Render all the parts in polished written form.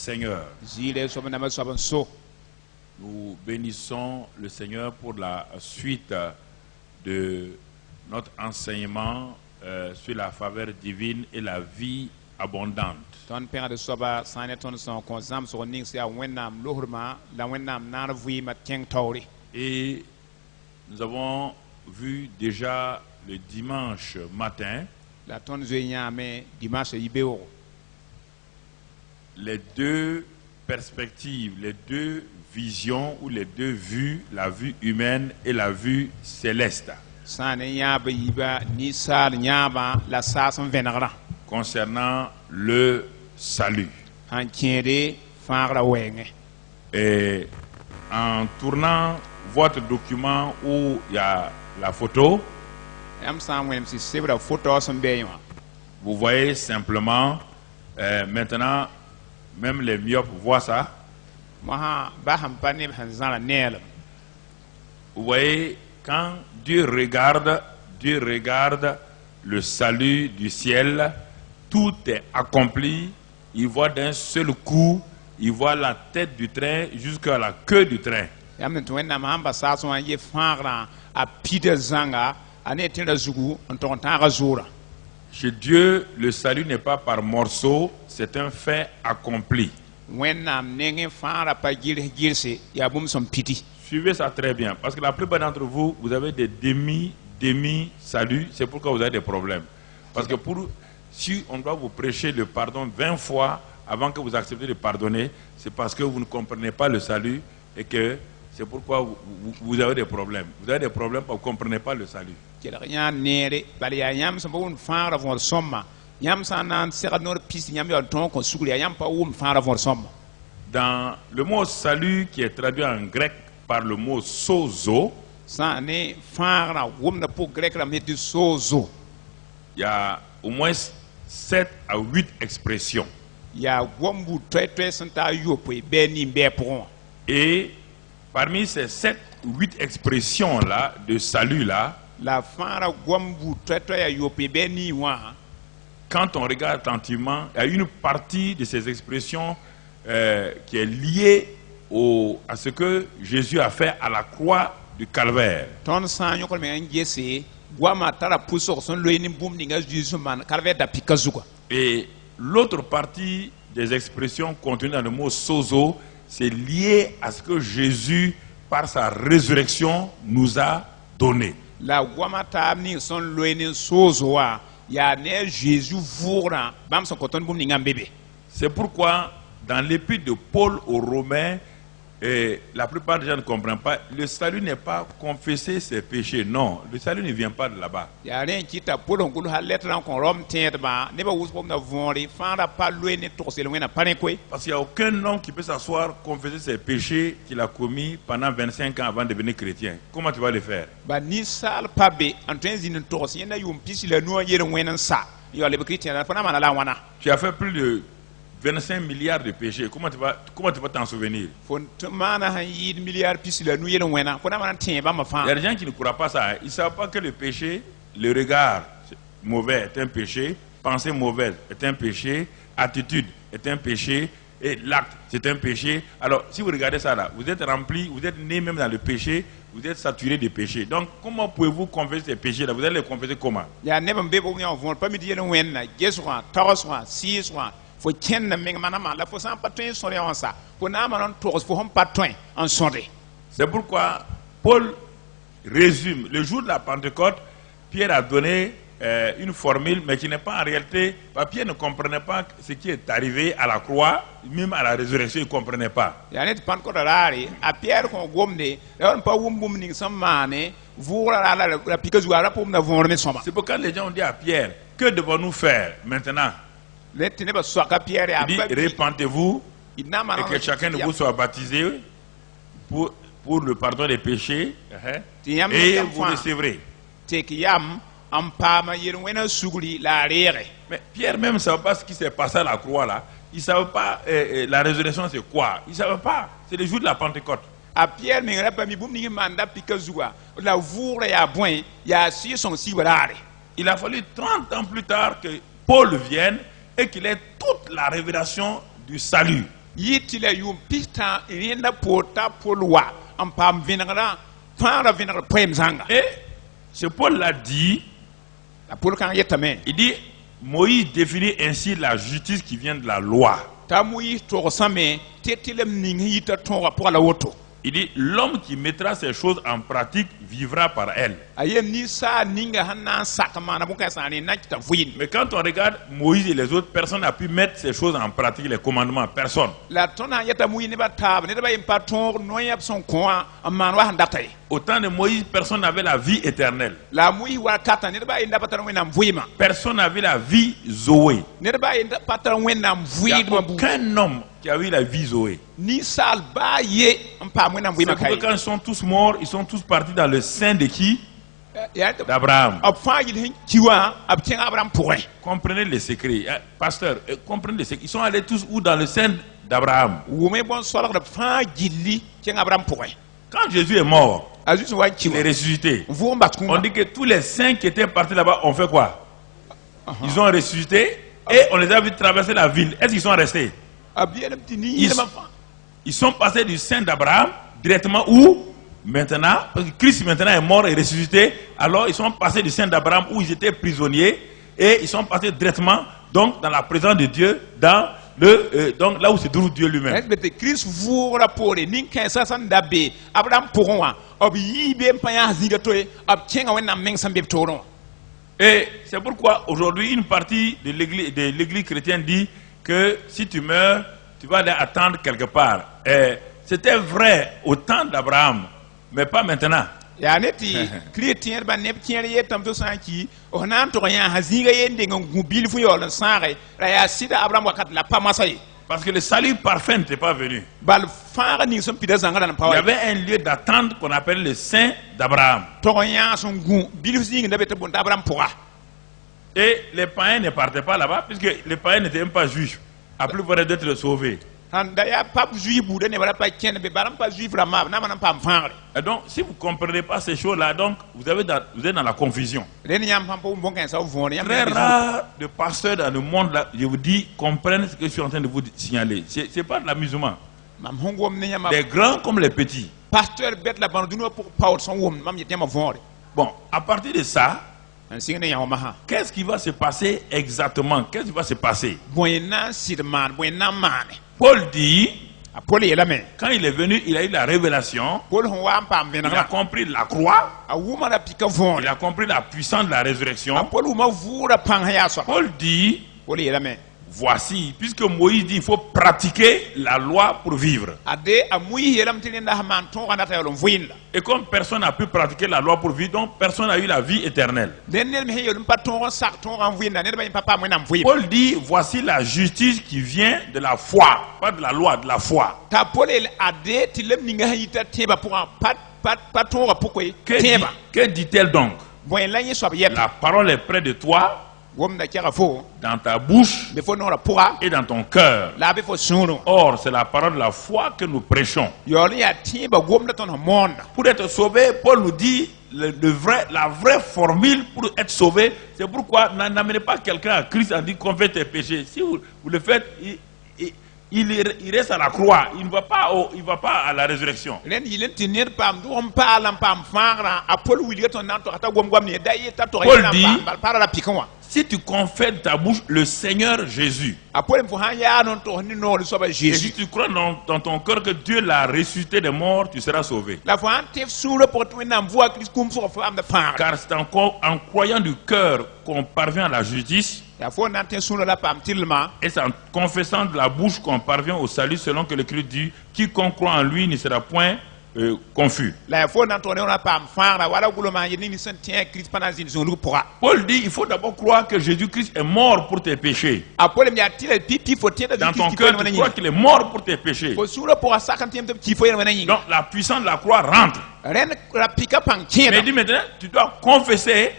Seigneur. Nous bénissons le Seigneur pour la suite de notre enseignement sur la faveur divine et la vie abondante. Et nous avons vu déjà le dimanche matin les deux perspectives, les deux visions ou les deux vues, la vue humaine et la vue céleste, concernant le salut. Et en tournant votre document où il y a la photo, vous voyez simplement, maintenant, même les myopes voient ça. Vous voyez, quand Dieu regarde le salut du ciel, tout est accompli. Il voit d'un seul coup, il voit la tête du train jusqu'à la queue du train. Chez Dieu, le salut n'est pas par morceaux, c'est un fait accompli. Suivez ça très bien, parce que la plupart d'entre vous, vous avez des demi-saluts, c'est pourquoi vous avez des problèmes. Parce que si on doit vous prêcher le pardon 20 fois avant que vous acceptiez de pardonner, c'est parce que vous ne comprenez pas le salut et que c'est pourquoi vous avez des problèmes. Vous avez des problèmes parce que vous ne comprenez pas le salut. Dans le mot salut qui est traduit en grec par le mot sozo, il y a au moins 7 à 8 expressions. Et parmi ces 7 ou 8 expressions-là, de salut-là, quand on regarde attentivement, il y a une partie de ces expressions qui est liée à ce que Jésus a fait à la croix du Calvaire. Et l'autre partie des expressions contenues dans le mot sozo, c'est lié à ce que Jésus, par sa résurrection, nous a donné. C'est pourquoi, dans l'épître de Paul aux Romains, la plupart des gens ne comprennent pas, le salut n'est pas confesser ses péchés. Non, le salut ne vient pas de là-bas. Parce qu'il n'y a aucun homme qui peut s'asseoir, confesser ses péchés qu'il a commis pendant 25 ans avant de devenir chrétien. Comment tu vas le faire? Tu as fait plus de 25 milliards de péchés. Comment tu vas t'en souvenir? Il y a des gens qui ne croient pas ça. Ils ne savent pas que le péché, le regard mauvais est un péché, pensée mauvaise est un péché, attitude est un péché, et l'acte c'est un péché. Alors si vous regardez ça là, vous êtes rempli, vous êtes né même dans le péché, vous êtes saturé de péché. Donc comment pouvez-vous confesser ces péchés là? Vous allez les confesser comment? C'est pourquoi Paul résume. Le jour de la Pentecôte, Pierre a donné une formule, mais qui n'est pas en réalité. Pierre ne comprenait pas ce qui est arrivé à la croix, même à la résurrection, il ne comprenait pas. C'est pourquoi les gens ont dit à Pierre, que devons-nous faire maintenant? Il dit, répentez-vous et que chacun de vous soit baptisé pour le pardon des péchés et vous recevrez. Mais Pierre même ne savait pas ce qui s'est passé à la croix là. Il ne savait pas la résurrection c'est quoi. Il ne savait pas. C'est le jour de la Pentecôte. Il a fallu 30 ans plus tard que Paul vienne et qu'il ait toute la révélation du salut. yitila yum pista rinda pota polwa ampam vinara fara vinara poem zanga Et ce Paul l'a dit, la pol kan yetame il dit, Moïse définit ainsi la justice qui vient de la loi. tamui to same tetilem ning yita to pour la woto Il dit, l'homme qui mettra ces choses en pratique vivra par elles. ayem ni sa ninga hanan sakama na buka sani na kita vuin Mais quand on regarde Moïse et les autres, personne n'a pu mettre ces choses en pratique, les commandements, personne. la tona yeta mui ne ba tab ne ba impa ton noyab son koa amman wa handatay Au temps de Moïse, personne n'avait la vie éternelle. la mui wa kata ne ba inda patan wenam vuima Personne n'avait la vie Zoé. ne ba inda patan wenam Il n'y a vuima bu aucun homme qui a eu la vie Zoé. ni sal ba ye ampa wenam C'est vuima pourquoi kai quand ils sont tous morts, ils sont tous partis dans le sein de qui? ya D'Abraham. ab fa yil kiwa ab tianga abram pourrin Comprenez les secrets. Pasteur, comprenez les secrets. Ils sont allés tous où? Dans le sein d'Abraham. wume bon solak da fa gilli tianga abram pourrin Quand Jésus est mort, azus wa il est kiwa ressuscité. vous mbat On kuma dit que tous les saints qui étaient partis là-bas ont fait quoi? Ils ont ressuscité et on les a vus traverser la ville. Est-ce qu'ils sont restés? abiyam tini Ils- yema fa Ils sont passés du sein d'Abraham directement où? Maintenant, parce que Christ maintenant est mort et ressuscité, alors ils sont passés du sein d'Abraham où ils étaient prisonniers et ils sont passés directement donc dans la présence de Dieu, dans donc là où se trouve Dieu lui-même. Respecte Christ vous rapporter nin kan sa san dabe abram pourrin wa ab yibe mpa ya zinga toy ab tianga wenam meng sambe toron Et c'est pourquoi aujourd'hui une partie de l'église chrétienne dit que si tu meurs, tu vas aller attendre quelque part. Et c'était vrai au temps d'Abraham, mais pas maintenant. ya neti chrétien ba ne tiere yetam to sanki o nan to ya hazinga yende ngu bil fu yol sare ra ya sida abram wakat la pa masay Parce que le salut parfait n'était pas venu. bal fara ni som pida zanga dan Il y pawa avait un lieu d'attente qu'on appelle le sein d'Abraham. to ya son gu bil fu zinga dabe to bon abram pourra Et les païens ne partaient pas là-bas, puisque les païens n'étaient même pas juifs. À plus forte d'être sauvés. handa ya pap juif bu ne wala pa ken be baram pa juif ra ma na man pa mfangre Et donc, si vous ne comprenez pas ces choses-là, donc vous êtes dans la confusion. len yam pam po bon kan sa vone yam Très rare de pasteurs dans le monde, là, je vous dis, comprennent ce que je suis en train de vous signaler. Ce n'est pas de l'amusement. mam hongom ne yam Les grands comme les petits. pasteur bet la ban duno pour paul son wom mam yetema vore Bon, à partir de ça, an singa ya ma ha qu'est-ce qui va se passer exactement? Qu'est-ce qui va se passer? boyna sidman boyna mane Paul dit, apole yela me quand il est venu, il a eu la révélation, pol hon wa pam il a venanga compris la croix, a wuma la pika vore il a compris la puissance de la résurrection. apol wuma vura pan ha ya so Paul dit, pol yela me voici, puisque Moïse dit, il faut pratiquer la loi pour vivre. ade amui yelam tilinda ha man ton ana tayolon voyinda Et comme personne n'a pu pratiquer la loi pour vivre, donc personne n'a eu la vie éternelle. den nel me yolum pa ton sak ton ran voyinda ne ba papa mo nam voyin Paul dit, voici la justice qui vient de la foi, pas de la loi, de la foi. ta pol el ade tilem ninga hayita teba pour un pat ton ra pourquoi teba Que dit-elle donc? boyen la yi so yeb La parole est près de toi, wom da kira fo dans ta bouche be fo no ra pourra et dans ton cœur. la be fo suno Or, c'est la parole de la foi que nous prêchons. yol ya tiba wom da ton monde Pour être sauvé, Paul nous dit la vraie formule pour être sauvé. C'est pourquoi n'amenez pas quelqu'un à Christ en disant qu'on fait tes péchés. Si vous le faites, il reste à la croix. Il ne va pas à la résurrection. len yilen tinir pam du on palam pam fara apol wili ton nan to ata gom gom ne da yi ta to Paul dit- para la pikanwa Si tu confesses de ta bouche le Seigneur Jésus, apol mfo han ya non to ni no so ba et si jésus tu crois dans ton cœur que Dieu l'a ressuscité des morts, tu seras sauvé. la fo an tef sur le porte nam voix christ kum so fo am da fara Car c'est encore en croyant du cœur qu'on parvient à la justice, ya fo nan te sur la pam tilma et c'est en confessant de la bouche qu'on parvient au salut, selon que l'Écriture dit, quiconque croit en lui ne sera point confus. la fo nan to ne on pam fara wala gulo ma yini ni sen tien christ pana zin zon lu pourra Paul dit, il faut d'abord croire que Jésus-Christ est mort pour tes péchés. apol mi atile pipi fo tien da Dans ton christ cœur, ki tu crois qu'il est mort pour tes péchés. fo sur le pour a 50e ti fo yen wana Donc la puissance de la croix rentre. ren la pika pan Mais tien il dit maintenant, tu dois confesser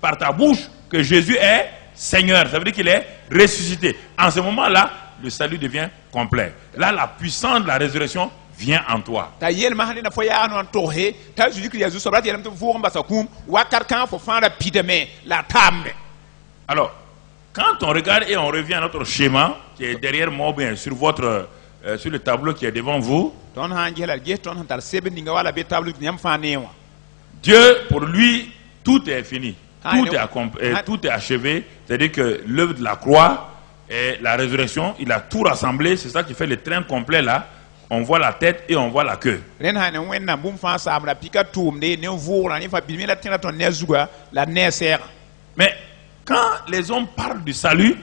par ta bouche que Jésus est Seigneur. Ça veut dire qu'il est ressuscité. En ce moment-là, le salut devient complet. Là, la puissance de la résurrection vient en toi. ta yel ma hanina fo ya non to he ta juju kriya zu sobrat yelam to vo mbasa kum wa karkan fo fara pideme la tambe Alors, quand on regarde et on revient à notre schéma, qui est derrière moi, ou bien sur votre sur le tableau qui est devant vous. ton han gela ge ton han tar sebe ninga wala be tablu nyam fa newa Dieu, pour lui, tout est fini. Ah, Tout non. est, tout est achevé. C'est-à-dire que l'œuvre de la croix et la résurrection, il a tout rassemblé. C'est ça qui fait le train complet là. On voit la tête et on voit la queue. ren ha ne wenna bum fa sam la pika tum de ne vura ni fa bi la tina ton ne zuga la ne sera Mais quand les hommes parlent du salut,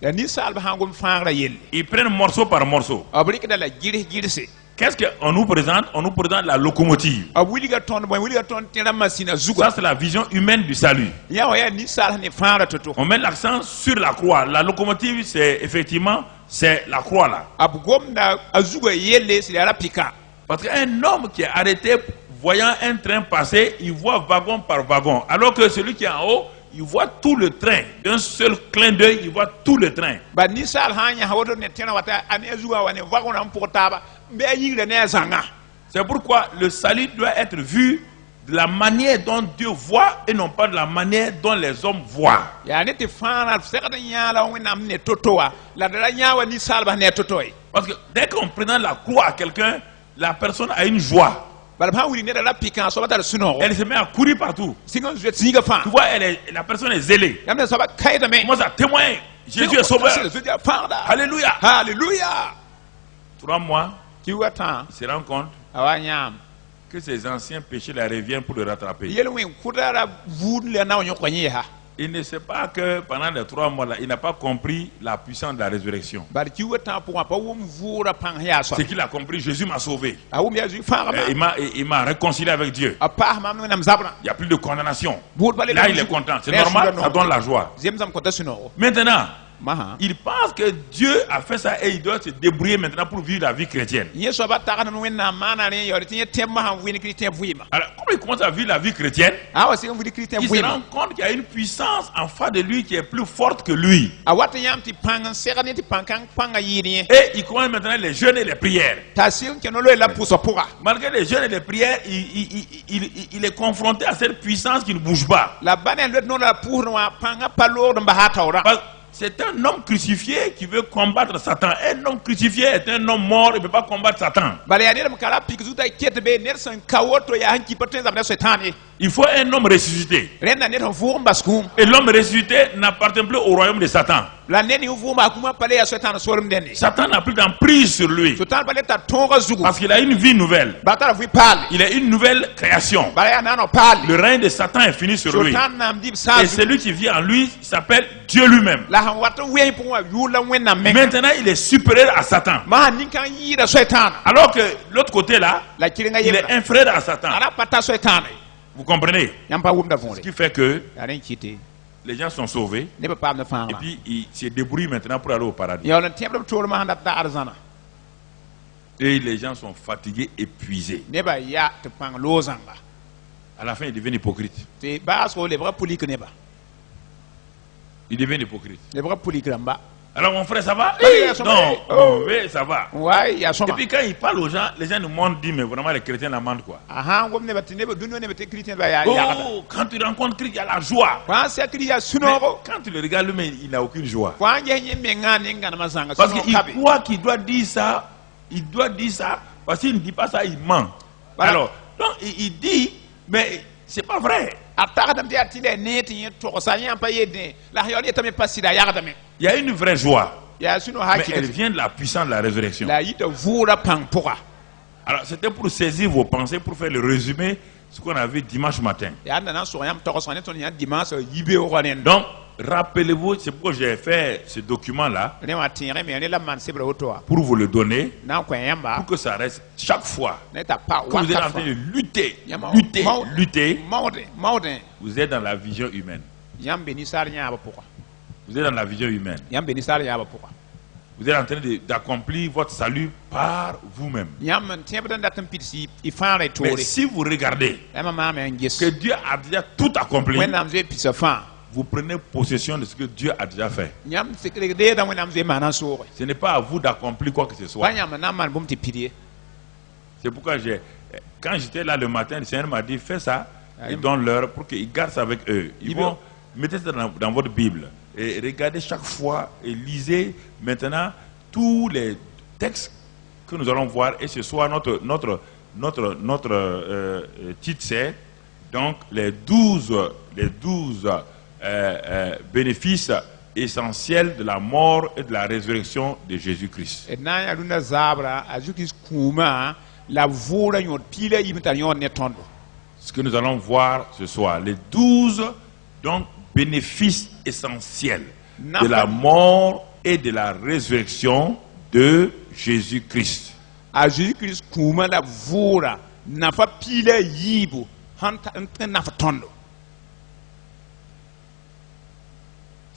la ni salba hangum faara yelle ils prennent morceau par morceau. abrik da la girse Qu'est-ce qu'on nous présente? On nous présente la locomotive. abwiliga ton boy wiliga ton tina masina zuga Ça, c'est la vision humaine du salut. ya wa ya ni sal ne faara toto On met l'accent sur la croix. La locomotive, c'est effectivement, c'est la croix là. abgom da azuga yelle c'est la pika Parce qu'un homme qui est arrêté, voyant un train passer, il voit wagon par wagon. Alors que celui qui est en haut, il voit tout le train. D'un seul clin d'œil, il voit tout le train. ba ni sal hanya hawoto ne tina wata ane zuga wane vagon am portaba be yigre ne zanga C'est pourquoi le salut doit être vu de la manière dont Dieu voit et non pas de la manière dont les hommes voient. ya ne te fana sekata nyala wonam ne totowa la dara nyawa ni salba ne totoy Parce que dès qu'on présente la croix à quelqu'un, la personne a une joie. bala ba wuli ne da pika so bata suno Elle se met à courir partout. singa zuet singa fa Tu vois, la personne est zélée. yamne saba kayda me Elle commence à témoigner. Jésus est sauveur. Alléluia. Alléluia. 3 mois, Qui voit tant, il se rend compte awanyam. que ses anciens péchés la reviennent pour le rattraper. Yelwin kudara vudle na onyo kwenye ha. Il ne sait pas que pendant les 3 mois là, il n'a pas compris la puissance de la résurrection. Bari qui voit tant pour un pas wum vura pang ya so. C'est qu'il a compris, Jésus m'a sauvé. Awum ya zu fa Et il m'a réconcilié avec Dieu. a pa mam nam zabra. Il n'y a plus de condamnation. Bud balé Là, il est content. C'est normal, ça donne la joie. Zemzam kota suno. Maintenant, Maha. il pense que Dieu a fait ça et il doit se débrouiller maintenant pour vivre la vie chrétienne. Yeso ba ta kana wenna mana ne yori tinye temma han wini kristian vuima. Alors, comme il commence à vivre la vie chrétienne, Awa se wini kristian il se vuima. rend compte qu'il y a une puissance en face de lui qui est plus forte que lui. Awata yam ti pangan serane ti pankan panga yini. Et il commence maintenant les jeûnes et les prières. Tasil kenolo la puso pura. Malgré les jeûnes et les prières, il est confronté à cette puissance qui ne bouge pas. La banane le non la pour no panga palo de bahata ora. Parce que c'est un homme crucifié qui veut combattre Satan. Un homme crucifié est un homme mort, il ne peut pas combattre Satan. Bale ya ne kala pikzuta ketbe nersan kawoto ya hanki patenza na setani. Il faut un homme ressuscité. Renda ne vur mbaskum. Et l'homme ressuscité n'appartient plus au royaume de Satan. La neni vur ma kuma pale ya setan sorum deni. Satan n'a plus d'emprise sur lui. Sultan bale ta tonga zugu. Parce qu'il a une vie nouvelle. Batara vu pal. Il est une nouvelle création. Bale ya nano pal. Le règne de Satan est fini sur lui. Sultan nam dib Et sa. celui qui vit en lui s'appelle Dieu lui-même. La han wata wen pour wa yula wenna men. Maintenant, il est supérieur à Satan. Ma ninkan yira setan. Alors que l'autre côté là, La kiringa il est yeba. un frère à Satan. Ala pata setan. Vous comprenez? Yampa wumda Ce vonde. qui fait que Aren kiti. les gens sont sauvés. Ne ba pam na fama. Et puis ils se débrouillent maintenant pour aller au paradis. Ya on tiempo tolo ma handa ta arzana. Et les gens sont fatigués, épuisés. Ne ba ya te pang lozanga. À la fin, ils deviennent hypocrites. Te ba so le bra pulik ne ba. Ils deviennent hypocrites. Le bra pulik ramba. Alors mon frère, ça va? Oui, ça va. Non, Oh. oui, ça va. Ouais, ya Et soma. puis quand ils parlent aux gens, les gens nous montrent, disent, mais vraiment les chrétiens la mentent quoi. Aha, ngom ne ba tine ba dunyo ne ba te kristien ba ya ya. Oh, quand tu rencontres Christ, il y a la joie. Kwa se kri ya Mais suno. quand tu le regardes lui-même, il n'a aucune joie. Kwa nge nye menga ne ngana mazanga. Parce Suno qu'il kabe. croit qu'il doit dire ça. Il doit dire ça. Parce qu'il ne dit pas ça, il ment. Voilà. Alors, donc il dit, mais c'est pas vrai. Ataka dam te atile ne te ye to sa yan pa yede. La yori ta me pasida ya dame. Il y a une vraie joie. Ya suno Mais haki. elle vient de la puissance de la résurrection. La yita vura pang pora. Alors, c'était pour saisir vos pensées, pour faire le résumé, ce qu'on a vu dimanche matin. Ya nana so yam to so ne ton ya dimanche yibe o ronen. Donc, rappelez-vous, c'est pourquoi j'ai fait ce document-là, Ne ma tire me ne la man se bra oto. pour vous le donner, Na kwa yamba. pour que ça reste chaque fois Ne ta pa que vous êtes en waka. train de lutter, Yama- lutter, Mau- lutter, Mauden. vous êtes dans la vision humaine. Yam beni sar nya ba pora. Vous êtes dans la vision humaine. Yam beni sar ya ba pora. Vous êtes en train d'accomplir votre salut par vous-même. Yam tiempo dan datam pitsi I fare Mais tore. si vous regardez Yama mama ngis. que Dieu a déjà tout accompli, When am ze pitsa fa. vous prenez possession de ce que Dieu a déjà fait. Yam sekre de da when am ze mana so. Ce n'est pas à vous d'accomplir quoi que ce soit. Wanya mana man bum ti pidie. C'est pourquoi quand j'étais là le matin, le Seigneur m'a dit, fais ça et Amen. donne-leur pour qu'ils gardent ça avec eux. Ils Il vont mettre ça dans votre Bible et regardez chaque fois et lisez maintenant tous les textes que nous allons voir, et ce soir notre titre c'est donc les 12 bénéfices essentiels de la mort et de la résurrection de Jésus-Christ. Ce que nous allons voir ce soir, les 12 donc bénéfices essentiels de la mort et de la résurrection de Jésus-Christ.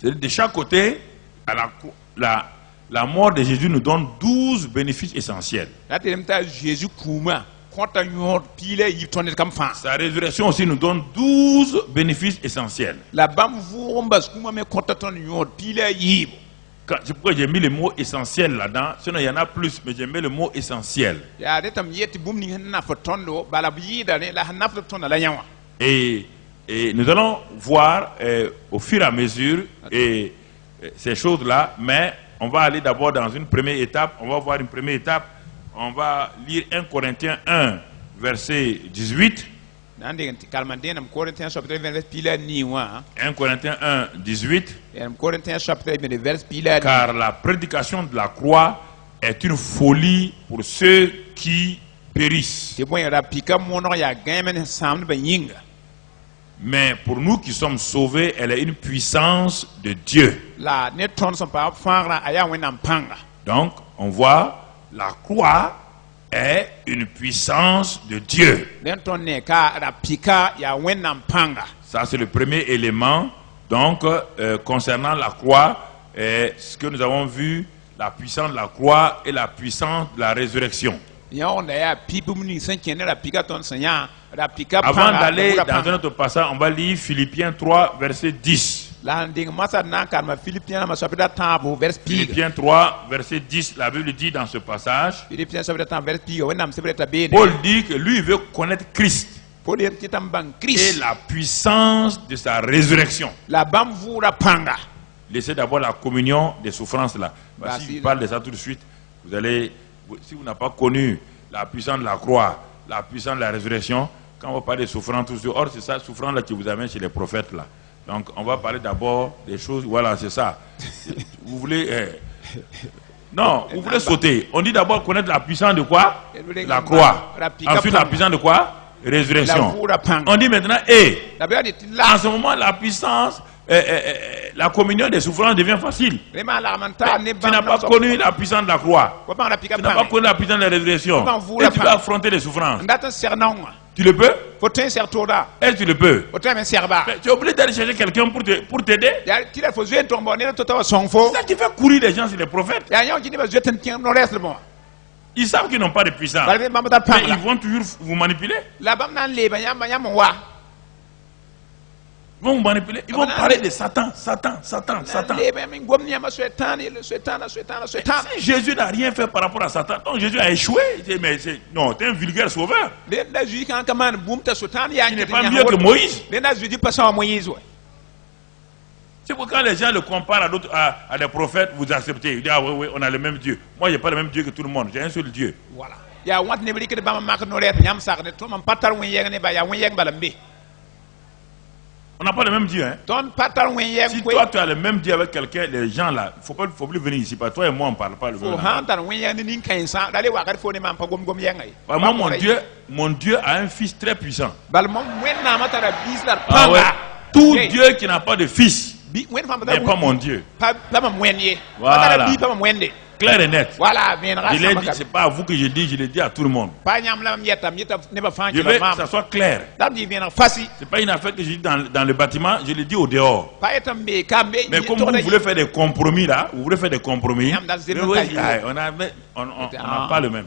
De chaque côté, la mort de Jésus nous donne 12 bénéfices essentiels. Sa résurrection aussi nous donne 12 bénéfices essentiels. C'est pourquoi j'ai mis le mot essentiel là-dedans. Sinon, il y en a plus, mais j'ai mis le mot essentiel. Et nous allons voir au fur et à mesure ces choses-là, mais on va aller d'abord dans une première étape. On va voir une première étape. On va lire 1 Corinthiens 1, verset 18. 1 Corinthiens 1 18. Car la prédication de la croix est une folie pour ceux qui périssent. Mais pour nous qui sommes sauvés, elle est une puissance de Dieu. Donc, on voit la croix est une puissance de Dieu. Ça, c'est le premier élément. Donc, concernant la croix, ce que nous avons vu, la puissance de la croix et la puissance de la résurrection. Avant d'aller dans un autre passage, on va lire Philippiens 3, verset 10. Philippiens 3, verset 10, la Bible dit dans ce passage, Paul dit que lui, il veut connaître Christ et la puissance de sa résurrection. Laissez d'abord la communion des souffrances là. Si je parle de ça tout de suite, vous allez, si vous n'avez pas connu la puissance de la croix, la puissance de la résurrection, quand on va parler de souffrance, tout ça, or c'est ça, souffrance là qui vous amène chez les prophètes là. Donc, on va parler d'abord des choses. Voilà, c'est ça. Vous voulez. Non, vous voulez sauter. On dit d'abord connaître la puissance de quoi? La croix. Ensuite, la puissance de quoi? Résurrection. On dit maintenant, en ce moment, la puissance, la communion des souffrances devient facile. Tu n'as pas connu la puissance de la croix. Tu n'as pas connu la puissance de la résurrection. Et tu vas affronter les souffrances. Tu le peux? Est-ce que tu le peux? Tu es obligé d'aller chercher quelqu'un pour t'aider. C'est ça qui fait courir les gens sur les prophètes. Ils savent qu'ils n'ont pas de puissance. Mais ils vont toujours vous manipuler. Ils vont vous manipuler. Ils vont parler de Satan. Si Jésus n'a rien fait par rapport à Satan, donc Jésus a échoué. Non, tu es un vulgaire sauveur. Il n'est pas mieux que Moïse. C'est pourquoi les gens le comparent à des prophètes, vous acceptez. Ils disent, ah oui, on a le même Dieu. Moi, je n'ai pas le même Dieu que tout le monde. J'ai un seul Dieu. Voilà. On n'a pas le même Dieu. Hein? Si toi tu as le même Dieu avec quelqu'un, les gens là, il ne faut plus venir ici. Pas toi et moi, on ne parle pas le même. Moi, mon Dieu a un fils très puissant. Ah ouais. Tout Dieu qui n'a pas de fils n'est pas mon Dieu. Voilà. Clair et net. Je l'ai dit, c'est pas à vous que je dis, je l'ai dit à tout le monde. Je veux que ça soit clair. C'est pas une affaire que je dis dans le bâtiment, je l'ai dit au dehors. Mais comme vous voulez faire des compromis là, on n'a pas le même.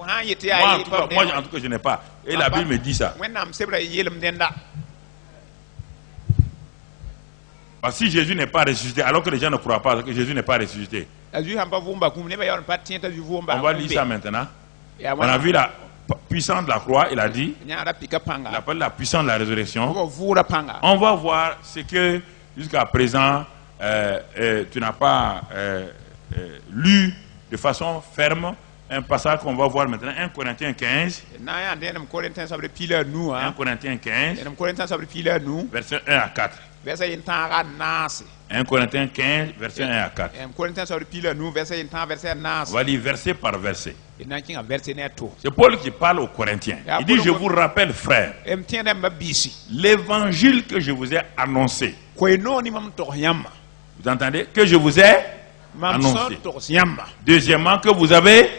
Moi, en tout cas, je n'ai pas. Et la Bible me dit ça. Parce que si Jésus n'est pas ressuscité, alors que les gens ne croient pas que Jésus n'est pas ressuscité. On va lire ça maintenant. On a vu la puissance de la croix, il a dit. Il appelle la puissance de la résurrection. On va voir ce que jusqu'à présent tu n'as pas lu de façon ferme un passage qu'on va voir maintenant, 1 Corinthiens 15. na ya denam Corinthiens sabre pila nu 1 Corinthiens 15, denam Corinthiens sabre pila nu verset 1 à 4. verset yinta nasi 1 Corinthiens 15, verset 1 à 4. Corinthiens sabre pila nu verset yinta verset On nasi va lire verset par verset. ina kinga verset ne to C'est Paul qui parle aux Corinthiens. Il dit, je vous rappelle, frères, em tiende mabisi l'évangile que je vous ai annoncé. ko no ni mam to yamma Vous entendez? Que je vous ai mam so annoncé. to yamma Deuxièmement, que vous avez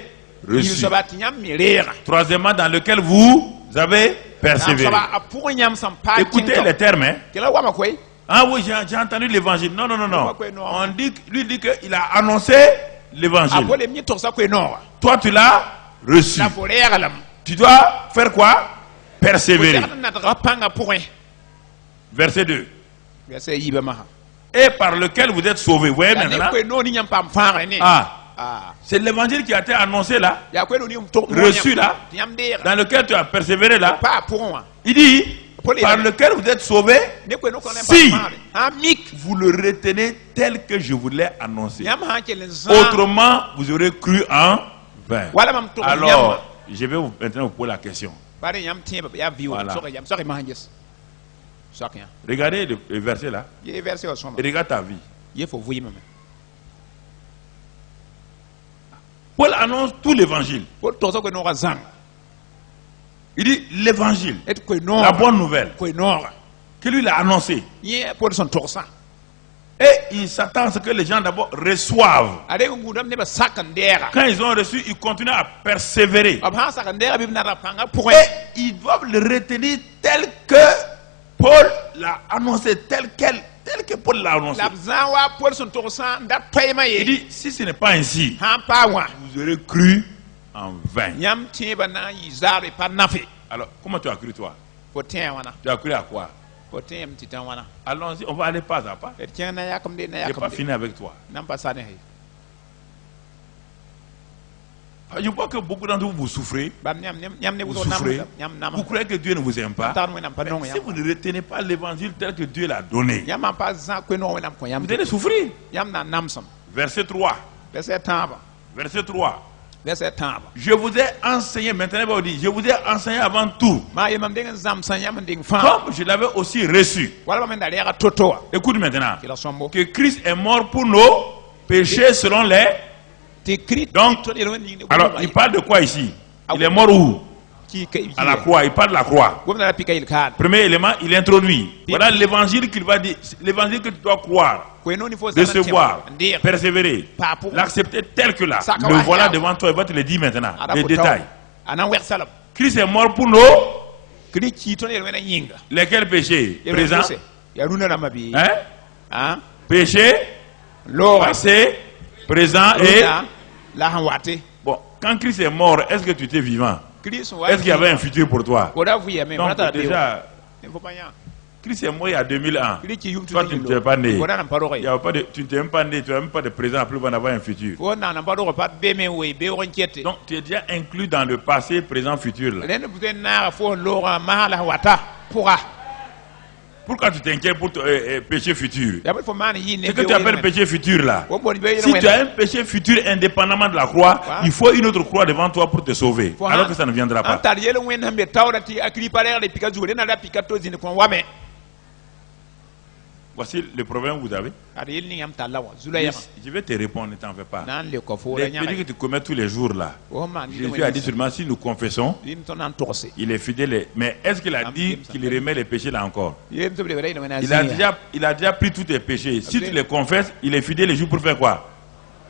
il reçu. sabat yam mirera Troisièmement, dans lequel vous avez persévéré. pour yam sam pa Écoutez les termes. Hein? kila wama koy Ah oui, j'ai entendu l'évangile. Non, non, non, non. Non. On dit, lui dit qu'il a annoncé l'évangile. apole mi to sa ko no Toi, tu l'as reçu. la forera lam Tu dois faire quoi? Persévérer. na rapanga point Verset 2. verset yiba ma Et par lequel vous êtes sauvés. Vous voyez ne maintenant? ko no ni nyam pam fara ni Ah, c'est l'évangile qui a été annoncé là, ya ko no ni to reçu là, yam de dans lequel tu as persévéré là. pas pour moi Il dit, Paul, par lequel vous êtes sauvés, ne ko no ko si pas mik vous le retenez tel que je vous l'ai annoncé. yam ha kelen za Autrement, vous aurez cru en vain. wala mam to yam Alors, je vais maintenant vous poser la question. bare yam tieba ya viwo Voilà. so yam so ma hanjes so kan Regardez le verset là. ye verset o soma Et regarde ta vie. ye fo vuyi mama Paul annonce tout l'évangile. ko to so ko no ga zang Il dit l'évangile, et ko no la bonne nouvelle, ko no que lui l'a annoncé. ye pour son to sa Et il s'attend à ce que les gens d'abord reçoivent. ade ngudam ne ba sakandera Quand ils ont reçu, ils continuent à persévérer. ab ha sakandera bi na rapanga point Et ils doivent le retenir tel que Paul l'a annoncé, tel que Paul l'a annoncé. la zawa pour son to sa nda toyma Il ye dit, si ce n'est pas ainsi, ha pa wa vous aurez cru en vain. yam tieba na yi zare pa nafe Alors, comment tu as cru toi? ko tin wana Tu as cru à quoi? ko tin yam titan wana Allons-y, on va aller pas à pas. et tiens na yakam de na Je n'ai pas yakam fini avec toi. nam pa sane hay Je vois que beaucoup d'entre vous, vous souffrez. bam nyam ne Vous wuto nam souffrez. nyam nam Vous croyez que Dieu ne vous aime pas. tar mo nam pa Mais non si yam vous ne retenez pas l'évangile tel que Dieu l'a donné, yam pa za ko no nam ko yam vous allez souffrir. yam na nam sam Verset 3. verset tamba Verset 3. verset tamba Je vous ai enseigné, maintenant il va vous dire, je vous ai enseigné avant tout, ma yam ding zam san yam ding fa comme je l'avais aussi reçu. wala ba men da ya toto Écoute maintenant, kila sombo que Christ est mort pour nos péchés selon les... te crit Donc, to de ni alors il parle de quoi ici? Il est mort où? ki kay À la croix, il parle de la croix. gom na la pika il kan Premier élément, il introduit. Voilà l'évangile qu'il va dire, l'évangile que tu dois croire, ko no ni fo recevoir, ndir persévérer, pa pour l'accepter tel que là. Ça, Le comment voilà faire? devant toi, il va te le dire maintenant, Ada les ko détails. anan wer salam Christ est mort pour nos... crit ki to ne wena yinga Lesquels péchés? Yel Présent, wena ya runa na mabi hein? hein Péché, lora passé, présent et... runa la han wate Bon, quand Christ est mort, est-ce que tu étais vivant? crit so wa Est-ce qu'il y avait un futur pour toi? ko da vuye me Donc mata de déjà, il faut pas ya Christ est mort il y a 2000 ans. crit ki yum tu Toi, tu ne t'es pas né. ko da nan paro Il y a pas de, tu ne t'es même pas né, tu n'as même pas de présent à plus en avoir un futur. ko na nan paro pa be me we be on kiete Donc tu es déjà inclus dans le passé, présent, futur. Là. len bu na fo lora mahala wata pourra Pourquoi tu t'inquiètes pour ton péché futur? ya fo man yi ne Ce que tu appelles péché futur là. ko bon be Si tu as un péché futur indépendamment de la croix, Ouais. il faut une autre croix devant toi pour te sauver. Faut Alors un- que ça ne viendra pas. antar yele wen hambe tawrati akri pare le pika zure na la pika to zine ko wame Voici le problème que vous avez. ada yel ni am talawa zulaya Je vais te répondre, ne t'en fais pas. nan le ko fo Les la péchés que nya tu commets tous les jours là. o man Jésus a dit seulement si nous confessons, lim to nan torse il est fidèle. Mais est-ce qu'il a dit qu'il remet les péchés là encore? yem to be wena wena Il a déjà pris tous tes péchés. Si tu les confesses, il est fidèle les jours pour faire quoi?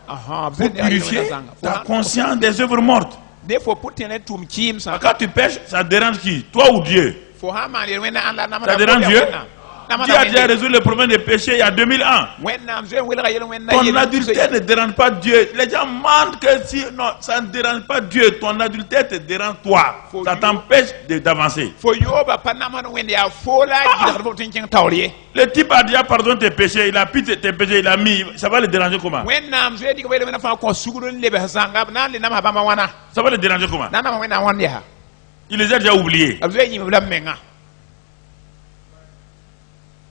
aha Pour purifier ta conscience des œuvres mortes. des fois pour tenir tum kim sa Quand tu pêches, ça dérange qui? Toi ou Dieu? fo ha man le wena anda na Ça dérange Dieu? Dieu a déjà résolu le problème des péchés il y a 2000 ans. wena am zen wela yele wena Ton adultère ne dérange pas Dieu. Les gens mentent que si... Non, ça ne dérange pas Dieu. Ton adultère te dérange toi. Faut Ça you- t'empêche d'avancer. fo yoba panama no wena ya fo la gida ko tin kin tawriye Le type a déjà pardonné tes péchés. Il a pris tes péchés, il a mis. Ça va le déranger comment? wena am zen diga wela wena fa ko suguro lebe hasanga nan le nama ba ma wana Ça va le déranger comment? nana wena wande ha Il les a déjà oubliés. am zen yim blam menga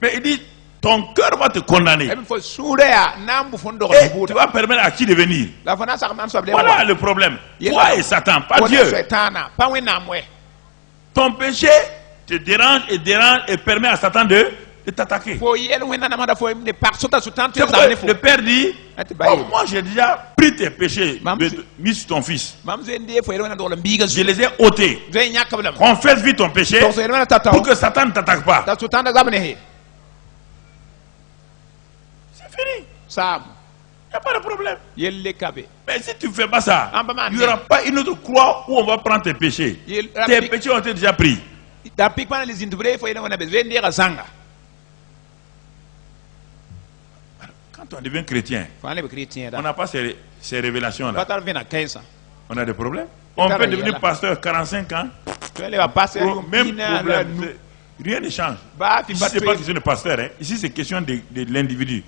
Mais il dit, ton cœur va te condamner. Même faut sourire à nambu fondo Et tu vas permettre à qui de venir? la fana sa man so ble Voilà le problème. Toi et Satan, pas Dieu. Pas we namwe. Ton péché te dérange et permet à Satan de t'attaquer. Faut yel we nana manda faut ne par sota sutan C'est pourquoi le père dit, oh, moi j'ai déjà pris tes péchés, mis sur ton fils. Je les ai ôtés. Confesse vite ton péché pour que Satan ne t'attaque pas. C'est fini. Il n'y a pas de problème. Mais si tu ne fais pas ça, il n'y aura pas une autre croix où on va prendre tes péchés. Tes péchés ont été déjà pris. Quand on devient chrétien, on n'a pas ces révélations-là. On a des problèmes. On peut devenir pasteur 45 ans. Même problème. Rien ne change. Ici, ce n'est pas question de pasteur. Hein. Ici, c'est question de l'individu.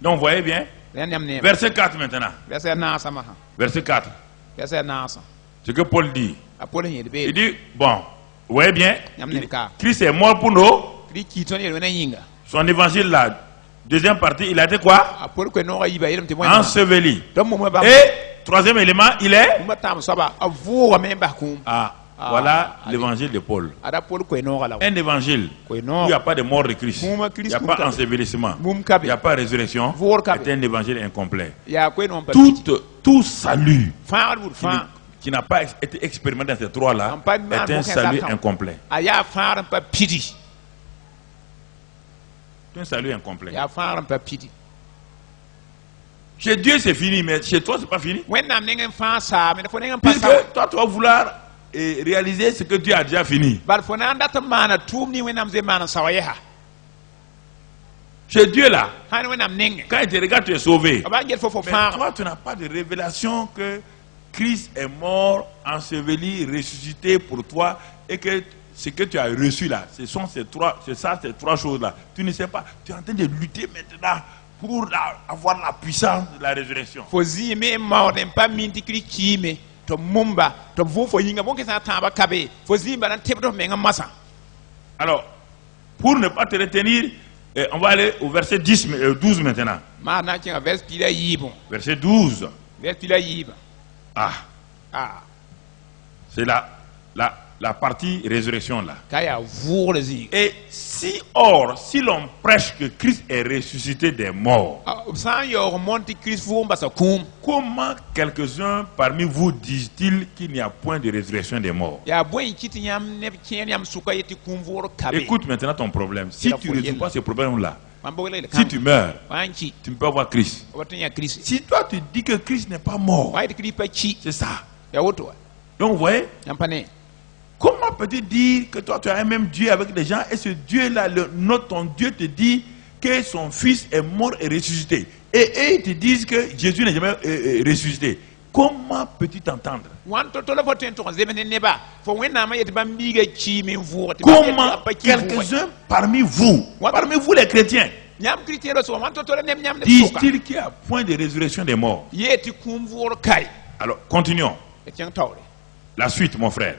Donc, vous voyez bien. Verset 4 maintenant. Verset 4. Ce que Paul dit. Il dit, bon, vous voyez bien, Christ est mort pour nous. Son évangile là, deuxième partie, il a été quoi? Enseveli. Et troisième élément, il est... voilà l'évangile de Paul. Un évangile où il n'y a pas de mort de Christ, il n'y a pas d'ensevelissement, il n'y a pas de résurrection, c'est un évangile incomplet. Tout salut qui n'a pas été expérimenté dans ces trois-là est un salut incomplet. C'est un salut incomplet. Chez Dieu c'est fini, mais chez toi c'est pas fini. Puisque toi tu vas vouloir réaliser ce que Dieu a déjà fini. Chez Dieu là, quand il te regarde, tu es sauvé. Mais toi, tu n'as pas de révélation que Christ est mort, enseveli, ressuscité pour toi et que ce que tu as reçu là, ce sont ces trois choses là. Tu ne sais pas, tu es en train de lutter maintenant pour avoir la puissance de la résurrection. Alors, pour ne pas te retenir, on va aller au verset 12 maintenant. Verset 12. C'est la partie résurrection là. Et si l'on prêche que Christ est ressuscité des morts, comment quelques-uns parmi vous disent-ils qu'il n'y a point de résurrection des morts? Écoute maintenant ton problème. Si tu ne résous pas ce problème-là, si tu meurs, tu ne peux pas voir Christ. Si toi tu dis que Christ n'est pas mort, c'est ça. Donc vous voyez, comment peux-tu dire que toi tu as un même Dieu avec des gens et ce Dieu-là, ton Dieu te dit que son fils est mort et ressuscité et eux ils te disent que Jésus n'est jamais ressuscité? Comment peux-tu t'entendre? Comment quelques-uns parmi vous les chrétiens, disent-ils qu'il n'y a point de résurrection des morts? Alors continuons. La suite mon frère.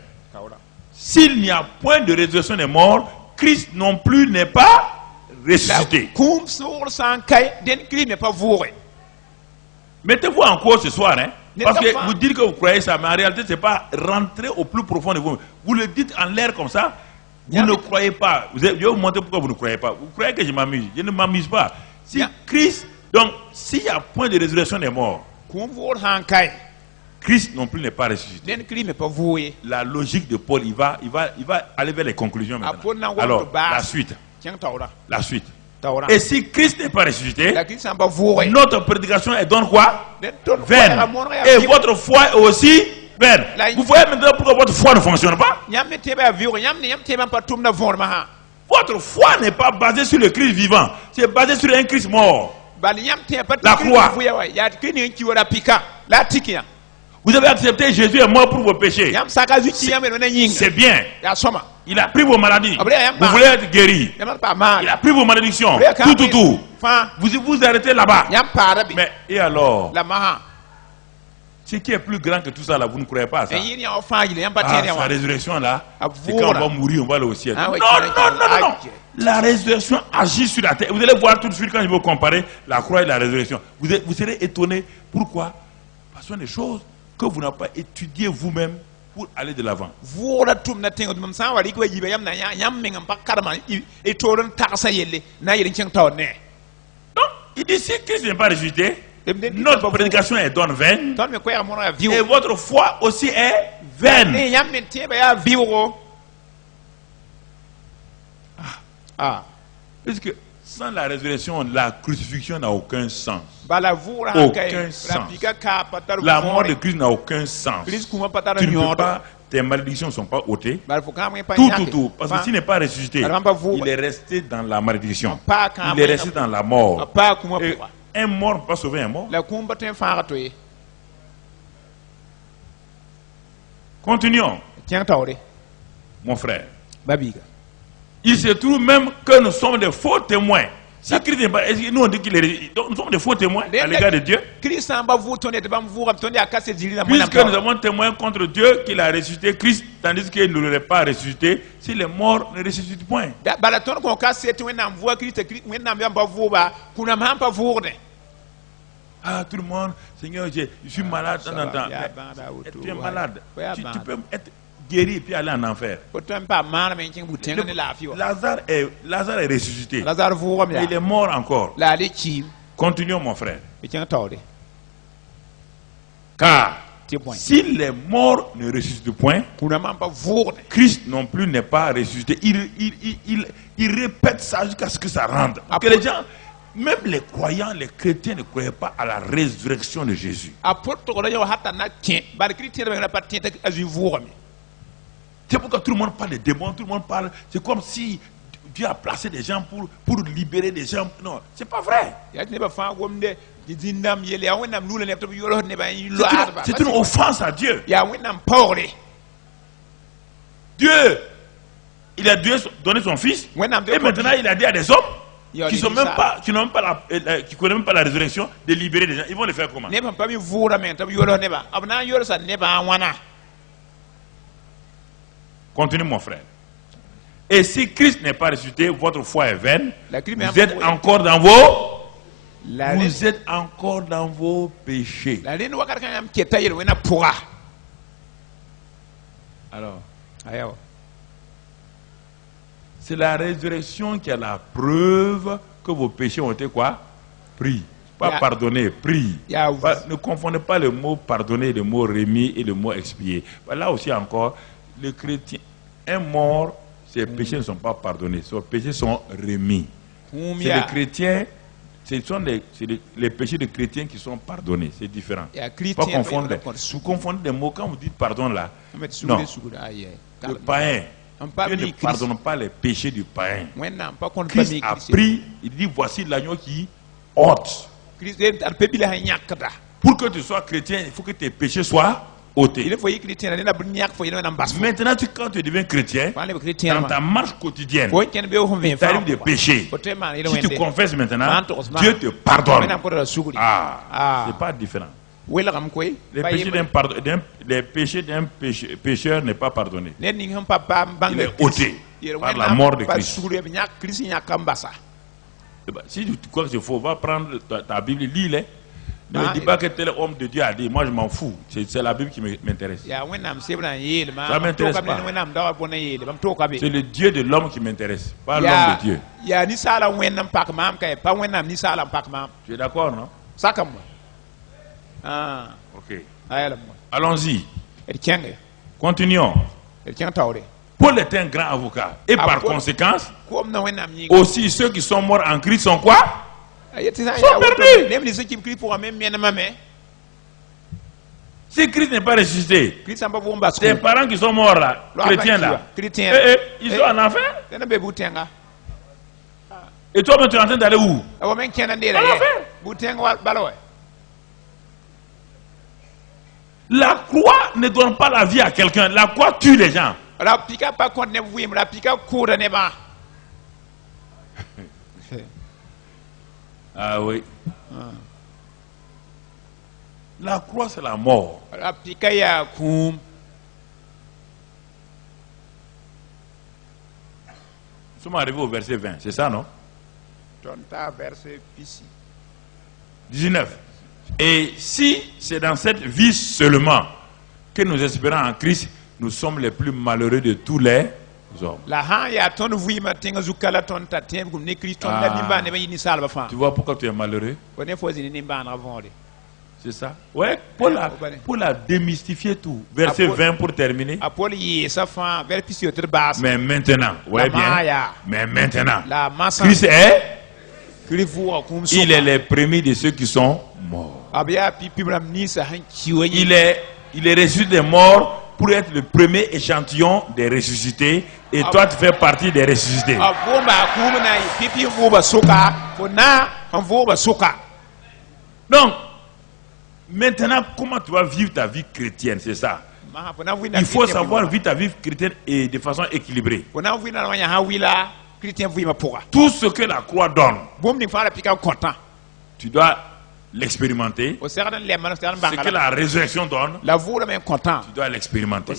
S'il n'y a point de résurrection des morts, Christ non plus n'est pas ressuscité. Mettez-vous en cause ce soir, hein? Parce que vous dites que vous croyez ça, mais en réalité, ce n'est pas rentrer au plus profond de vous. Vous le dites en l'air comme ça, vous ne croyez pas. Je vais vous montrer pourquoi vous ne croyez pas. Vous croyez que je m'amuse. Je ne m'amuse pas. Si Christ, donc, s'il n'y a point de résurrection des morts, Christ non plus n'est pas ressuscité. La logique de Paul, il va aller vers les conclusions maintenant. Alors, la suite. Et si Christ n'est pas ressuscité, notre prédication est donc quoi? Vaine. Et votre foi est aussi vaine. Vous voyez maintenant pourquoi votre foi ne fonctionne pas? Votre foi n'est pas basée sur le Christ vivant. C'est basé sur un Christ mort. La croix. Vous avez accepté Jésus est mort pour vos péchés. C'est bien. Il a pris vos maladies. Vous voulez être guéri. Il a pris vos malédictions. Tout. Vous arrêtez là-bas. Mais et alors? Ce qui est plus grand que tout ça, là, vous ne croyez pas à ça. en yini en fa yile en Ah, batene la wa résurrection, là, Ah, c'est quand on voilà. va mourir, on va aller au ciel. Ah, Non, ouais, non, tu vois, non, non, non. ah, La résurrection agit sur la terre. Vous allez voir tout de suite quand je vais comparer la croix et la résurrection. Vous serez étonné. Pourquoi? Parce que ce sont des choses que vous n'avez pas étudiées vous-même pour aller de l'avant. vura tum na tengo dum sa wari ko yibe yam na yam mengam pa karma e toron taksa yelle na yele ceng taw ne Donc, il dit si Christ n'est pas ressuscité, Dem den notre prédication est donne vaine ton me ko ya mo na viu et votre foi aussi est vaine. ne yam men tie ba ya viu ah Parce que sans la résurrection, la crucifixion n'a aucun sens. bala vura Aucun kai sens. rapika ka patar La mort de Christ n'a aucun sens. Christ kuma patar Tu ne peux nyodo pas, tes malédictions ne sont pas ôtées. bal fu kam pa Tout. Parce que s'il n'est pas ressuscité, Alors, on va vous- il est resté dans la malédiction. Pas quand Il est même. resté dans la mort. pa kuma Et pour un mort ne peut pas sauver un mort. la kumba ten fa to ye Continuons, ceng tawre mon frère. babiga Il se trouve même que nous sommes des faux témoins. Si Christ n'est pas, est-ce que nous on dit qu'il est, donc nous sommes des faux témoins à l'égard de Dieu, Christ en ba vu ton et ba vu ton ya kase dili na mo puisque nous avons témoin contre Dieu qu'il a ressuscité Christ, tandis qu'il ne l'aurait pas ressuscité si les morts ne ressuscitent point. bala ton ko ka seti wenam vu Christ wenam ya ba vu ba kuna ma pa vu ne Ah, tout le monde, Seigneur, je suis malade, Ça tant, va, tant. ya banda Mais auto, tu es ouais. malade. Ouais, Tu banda. peux être guéri et puis aller en enfer. Pourtant pas mal mais ceng buten ne la fi wa Lazare est ressuscité. lazar vu wa Mais il est mort encore. la le chi Continuons, mon frère. e ceng tawre Car ti point si les morts ne ressuscitent point, kuna ma pa vu ne Christ non plus n'est pas ressuscité. Il répète ça jusqu'à ce que ça rentre. Parce que Après- les gens, même les croyants, les chrétiens ne croyaient pas à la résurrection de Jésus. a porto ko yo hatta na tien bar Christ ba na pa tien ta azu vu wa C'est pourquoi tout le monde parle des démons, tout le monde parle. C'est comme si Dieu a placé des gens pour libérer des gens. Non, c'est pas vrai. ya ne ba fa gom de di dindam yele ya wenam lula ne to yo ne ba yi lo arba C'est une offense à Dieu. ya wenam pawre Dieu, il a donné son fils. wenam Et maintenant, il a dit à des hommes Yo, qui il sont dit même ça. pas, qui n'ont pas qui connaissent même pas la résurrection, de libérer des gens. Ils vont le faire comment? ne pa mi vura men to yo ne ba abna yo sa ne ba wana Continue, mon frère. Et si Christ n'est pas ressuscité, votre foi est vaine. La Christ Vous n'est êtes pas- encore dans vos, la vous êtes encore dans vos péchés. la len wakar kan am keta yel wena pura Alors, ayo c'est la résurrection qui est la preuve que vos péchés ont été quoi? Pris. Pas Ya- pardonnés, pris. Ya- Ne confondez pas le mot pardonner, le mot remis et le mot expier. Là aussi encore, le chrétien, un mort, ses péchés ne sont pas pardonnés, ses péchés sont remis. C'est les kumia chrétiens, les péchés des chrétiens qui sont pardonnés, c'est différent. ya Pas Christ confondre. Vous confondez des mots quand vous dites pardon là. Non, le païen. on pas Dieu ne mi Christ pardonne pas les péchés du païen. wena pas kon pas Christ mi a Christ pris, il dit voici l'agneau qui ôte. Christ den al pe bila nyakata Pour que tu sois chrétien, il faut que tes péchés soient ôtés. il faut y chrétien na bu nyak fo yena mbas Maintenant, quand tu deviens chrétien, fa le chrétien dans ma ta marche quotidienne, fo ken be ho il ven t'arrive des péchés. faut te man ile Si tu wende confesses maintenant, Manto Osman. Dieu te pardonne. wena ko da suguri Ah, Ah. c'est pas différent. wela kam koy Les péchés d'un pécheur n'est pas pardonné. ne ni ham papa bang Il est ôté par la mort de Christ. suguri be nyak Christ nyakam basa Eh ben, si tu crois que c'est faux, va prendre ta Bible, lis-les. Ne me Ah, dis pas que tel homme de Dieu a dit. Moi, je m'en fous. C'est la Bible qui m'intéresse. ya wenam sebra yele ma Ça m'intéresse to kam pas. wenam da bona yele bam to ka be C'est le Dieu de l'homme qui m'intéresse, pas l'homme ya de Dieu. ya ni sala wenam pak mam kay pa wenam ni sala pak mam Tu es d'accord, non? sakam ah Ok. ayala mo Allons-y. et kenge Continuons. et kenge tawre Paul est un grand avocat. Et Ah, par Paul- conséquent, ko am na wenam ni aussi ceux qui sont morts en Christ sont quoi? ayeti sa Sont ya perdus. nem ni sekim Christ pour même mena mame Si Christ n'est pas ressuscité, Christ amba bo mbas tes parents qui sont morts là, chrétiens là, chrétien ils sont en enfer. tena be butenga Et toi, tu es en train d'aller où? awo men kena ndira Voilà, ye fait. butenga wal balowe La croix ne donne pas la vie à quelqu'un. La croix tue les gens. la pika pa kon ne vuim la pika kura ne ba Ah oui. La croix, c'est la mort. la pika ya kum. Nous sommes arrivés au verset 20, c'est ça, non? Tonta verset pisi. 19. Et si c'est dans cette vie seulement que nous espérons en Christ, nous sommes les plus malheureux de tous les hommes. La han ya ton vui ma tenga zukala ton ta tem kum ne Christ on la bimba ne yini salba fa. Tu vois pourquoi tu es malheureux? On est fozini ni mba na vonde. C'est ça? Ouais, pour la démystifier tout. Verset 20 pour terminer. Apol yi sa fa vers pisi otre bas. Mais maintenant, ouais bien. Mais maintenant, La massa Christ est, Krifu kum il est le premier de ceux qui sont morts. Abia pipi bram ni sa han kiwe. Il est ressuscité des morts pour être le premier échantillon des ressuscités. Et toi, tu fais partie des ressuscités. Abomba kum na pipi mbuba soka fona hanvoba soka. Donc, maintenant, comment tu vas vivre ta vie chrétienne, c'est ça? Il faut savoir vivre ta vie chrétienne et de façon équilibrée. Tout ce que la croix donne, tu dois l'expérimenter. Ce que la résurrection donne, tu dois l'expérimenter.